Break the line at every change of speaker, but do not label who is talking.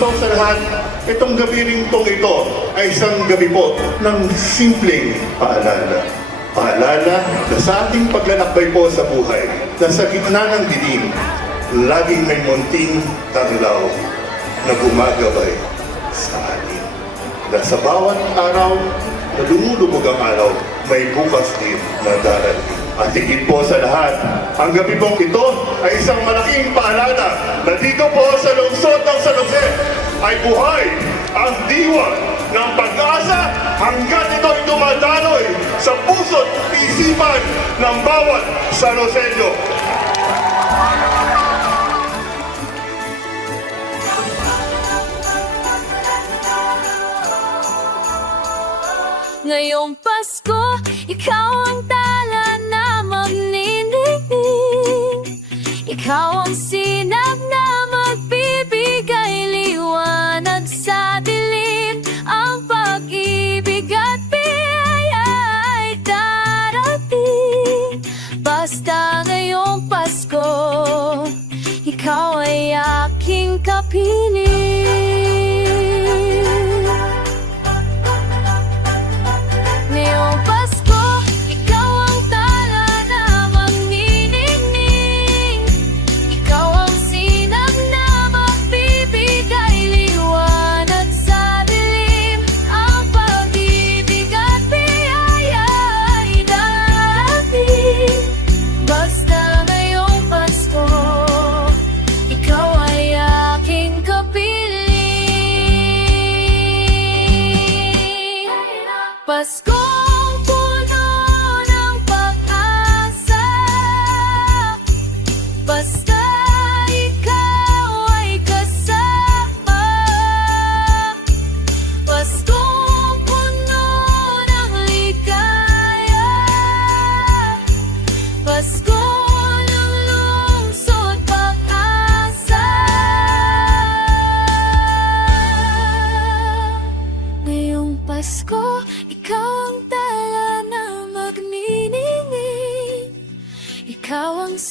lahat, itong gabi rin pong ito ay isang gabi po ng simpleng paalala. Paalala na sa ating paglalakbay po sa buhay, na sa gitna ng dilim, laging may munting taglaw na gumagabay sa atin. Na sa bawat araw na lumulubog ang araw, may bukas din na darating. At higit po sa lahat, ang gabi pong ito ay isang malaking paalala na dito po sa lungsod ng San Jose ay buhay ang diwa ng pag-asa hanggat ito'y dumadaloy sa puso't isipan ng bawat San Joseño.
Ngayong Pasko, ikaw ang tala peace. Ikaw